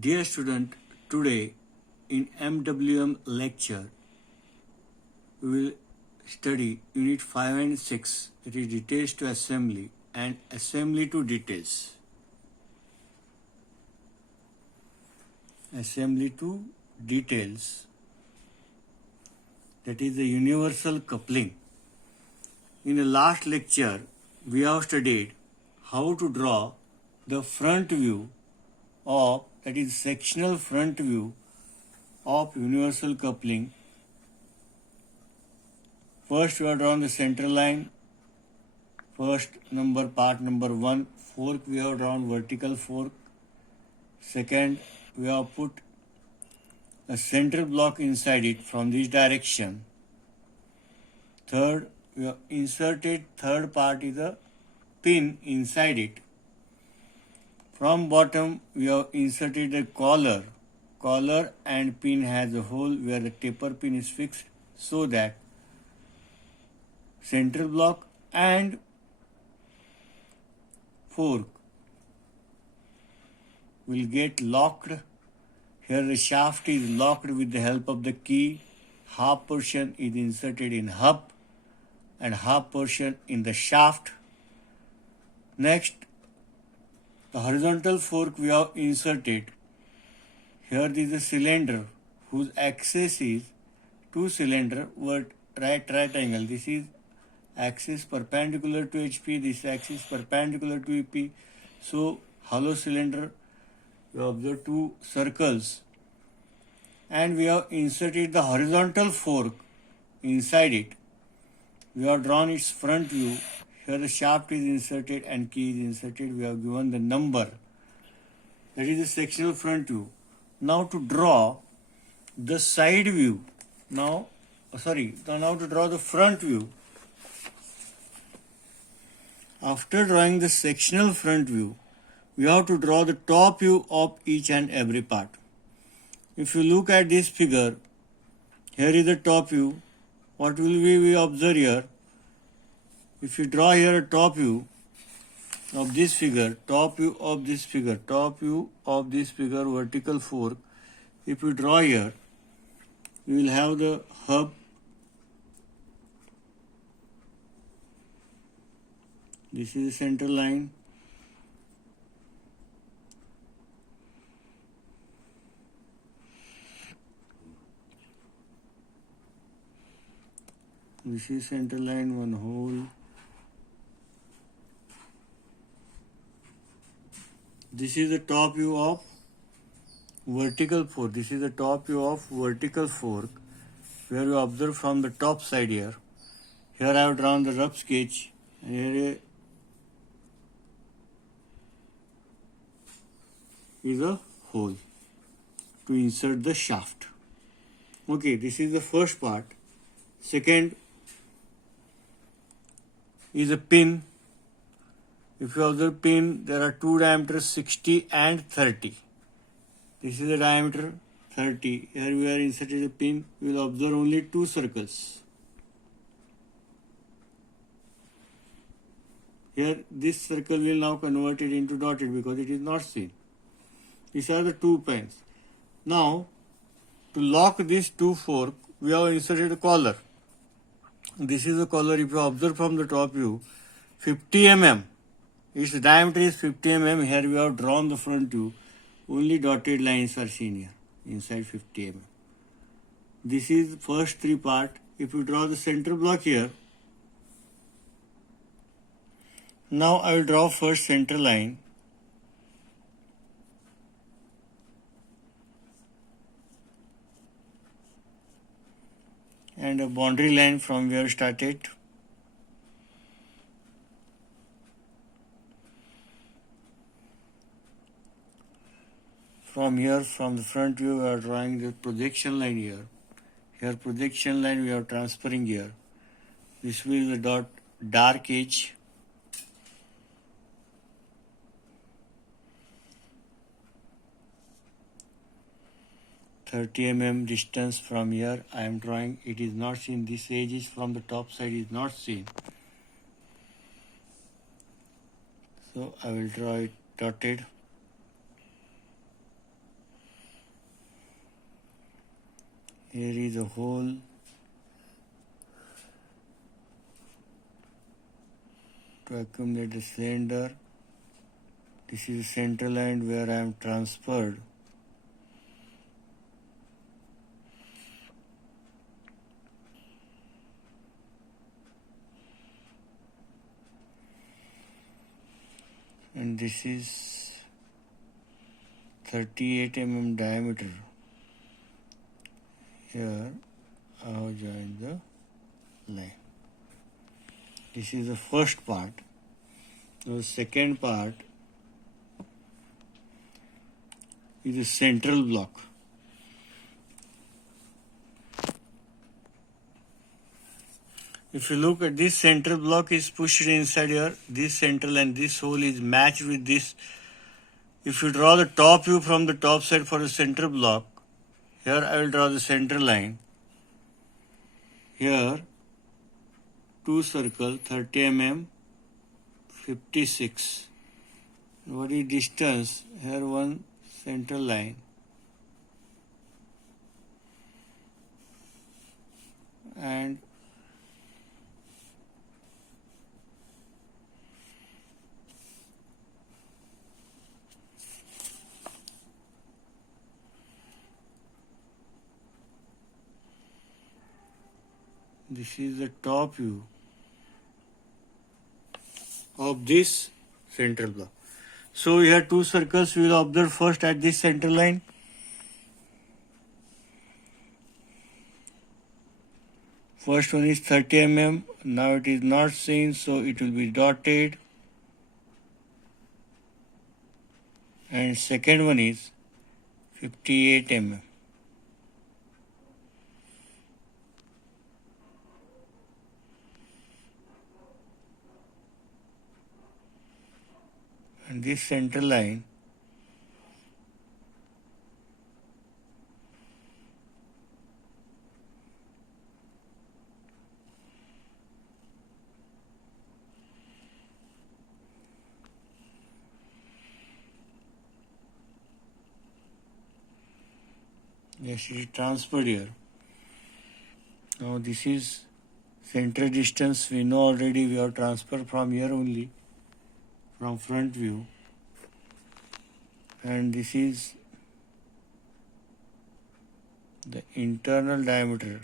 Dear student, today in MWM lecture we will study unit 5 and 6, that is details to assembly and assembly to details. Assembly to details, that is the universal coupling. In the last lecture we have studied how to draw the front view of, that is sectional front view of universal coupling. First we have drawn the center line, part number 1, fork we have drawn vertical fork. Second, we have put a center block inside it from this direction. Third, we have inserted third part is a pin inside it. From bottom we have inserted a collar. Collar and pin has a hole where the taper pin is fixed so that center block and fork will get locked. Here the shaft is locked with the help of the key. Half portion is inserted in hub and half portion in the shaft. Next, the horizontal fork we have inserted. Here there is a cylinder whose axis is two cylinder right angle. This is axis perpendicular to HP, this axis perpendicular to EP. So hollow cylinder, we observe two circles and we have inserted the horizontal fork inside it. We have drawn its front view. Here the shaft is inserted and key is inserted. We have given the number. That is the sectional front view. Now to draw the side view. Now to draw the front view. After drawing the sectional front view, we have to draw the top view of each and every part. If you look at this figure, here is the top view. What will we observe here? If you draw here a top view of this figure, vertical fork, if you draw here, we will have the hub. This is the center line. This is center line, one hole. This is the top view of vertical fork. Where you observe from the top side here. Here I have drawn the rough sketch. And here is a hole to insert the shaft. Okay, this is the first part. Second is a pin. If you observe pin, there are two diameters, 60 and 30. This is the diameter 30. Here we are inserted a pin. We will observe only two circles. Here this circle will now convert it into dotted because it is not seen. These are the two pins. Now to lock these two fork, we have inserted a collar. This is the collar. If you observe from the top view, 50 mm. Its diameter is 50 mm. Here we have drawn the front view. Only dotted lines are seen here inside 50 mm. This is first three part. If you draw the center block here, now I will draw first center line. And a boundary line from where started. From here, from the front view, we are drawing the projection line here. Here projection line we are transferring here. This will be the dark edge. .30 mm distance from here I am drawing. It is not seen. This edge is from the top side is not seen. So I will draw it dotted. Here is a hole. To accumulate the cylinder. This is the center line where I am transferred. And this is 38 mm diameter. Here I have joined the line. This is the first part. The second part is the central block. If you look at this central block is pushed inside here, this central and this hole is matched with this. If you draw the top view from the top side for the central block, here I will draw the center line. Here, two circle, 30 mm, 56. What is distance? Here one central line. And this is the top view of this central block. So here two circles we will observe first at this center line. First one is 30 mm. Now it is not seen, so it will be dotted. And second one is 58 mm. And this center line yes, it is transferred here. Now this is center distance. We know already we have transferred from here only, from front view. And this is the internal diameter.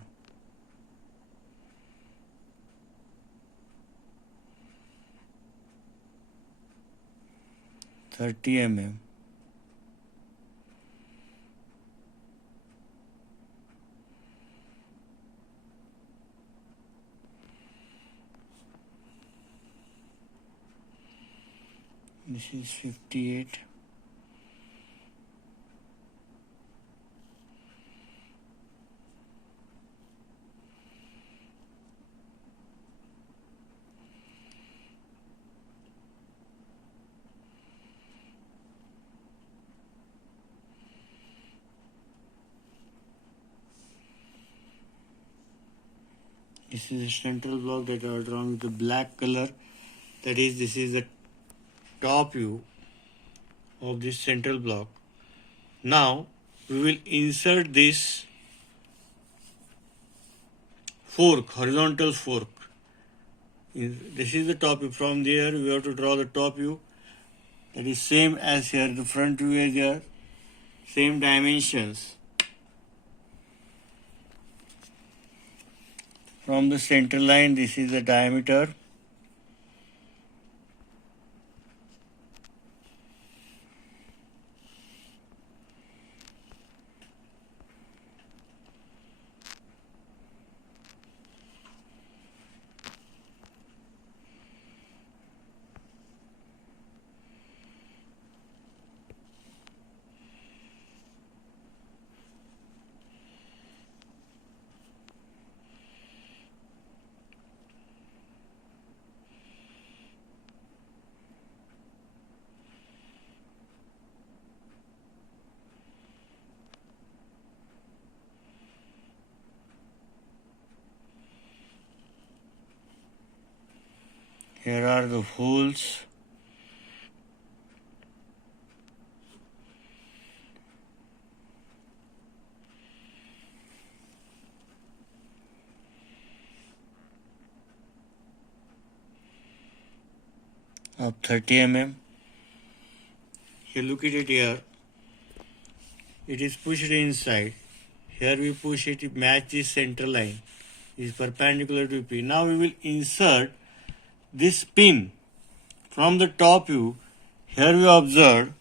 (30 mm). This is 58. This is a central block that I have drawn with the black color. That is, this is the top view of this central block. Now we will insert this fork, horizontal fork. This is the top view. From there we have to draw the top view. That is same as here. The front view is here. Same dimensions. From the center line, this is the diameter. Here are the holes. of 30 mm. Here look at it here. It is pushed inside. Here we push it, it match this center line. It is perpendicular to P. Now we will insert this pin from the top view. Here we observe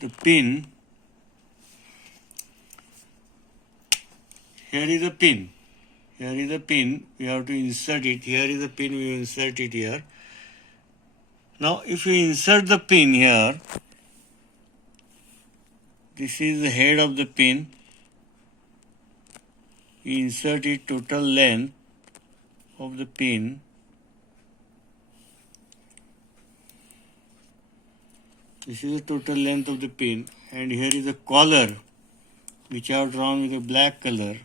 the pin. Here is a pin. Here is a pin. We have to insert it. Here is a pin. We insert it here. Now, if we insert the pin here, this is the head of the pin. We insert it total length of the pin. This is the total length of the pin, and here is a collar which I have drawn with a black color.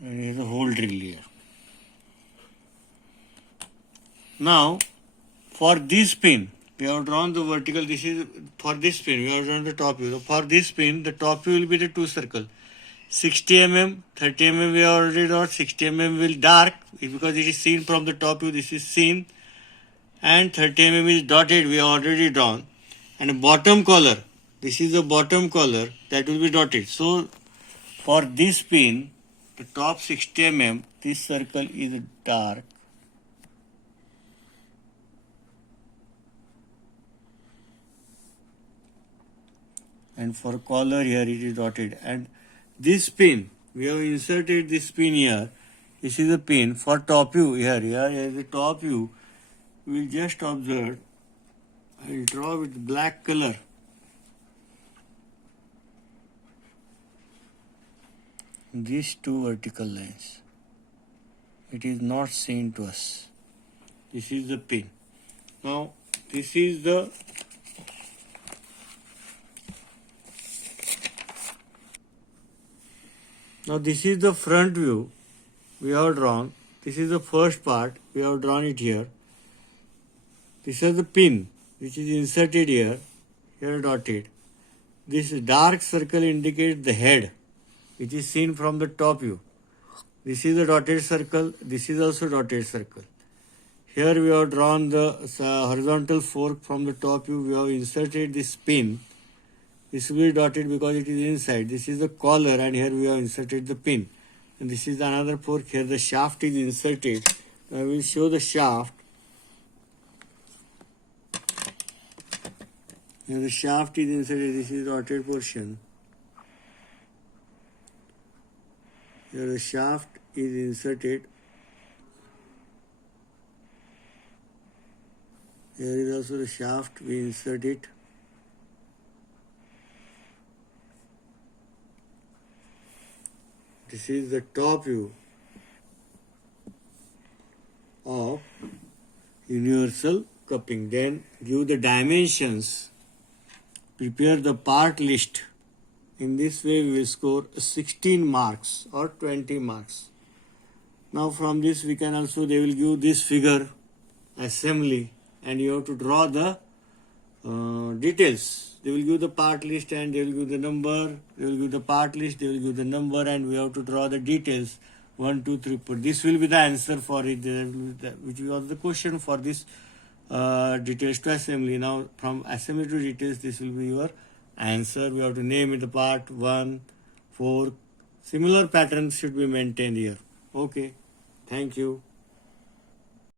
And here is a hole drill here. Now, for this pin, we have drawn the vertical. This is for this pin. We have drawn the top view. So for this pin, the top view will be the two circle. 60 mm, 30 mm we have already drawn. 60 mm will dark because it is seen from the top view. This is seen, and 30 mm is dotted. We have already drawn. And bottom collar. This is the bottom collar that will be dotted. So for this pin, the top 60 mm, this circle is dark. And for collar here it is dotted. And this pin, we have inserted this pin here. This is a pin for top view here. Here is the top view. We will just observe. I will draw with black color. These two vertical lines. It is not seen to us. This is the pin. Now this is the front view we have drawn. This is the first part. We have drawn it here. This is the pin which is inserted here. Here dotted. This dark circle indicates the head, which is seen from the top view. This is the dotted circle. This is also dotted circle. Here we have drawn the horizontal fork from the top view. We have inserted this pin. This will be dotted because it is inside. This is the collar, and here we have inserted the pin. And this is another fork. Here the shaft is inserted. I will show the shaft. Here the shaft is inserted. This is the dotted portion. Here the shaft is inserted. Here is also the shaft. We insert it. This is the top view of universal cupping. Then give the dimensions. Prepare the part list. In this way we will score 16 marks or 20 marks. Now from this we can also, they will give this figure assembly, and you have to draw the details. They will give the part list and they will give the number. They will give the part list, they will give the number, and we have to draw the details. 1, 2, 3, 4. This will be the answer for it, which was the question for this details to assembly. Now from assembly to details, this will be your answer. We have to name it the part 1, 4. Similar patterns should be maintained here. Okay. Thank you.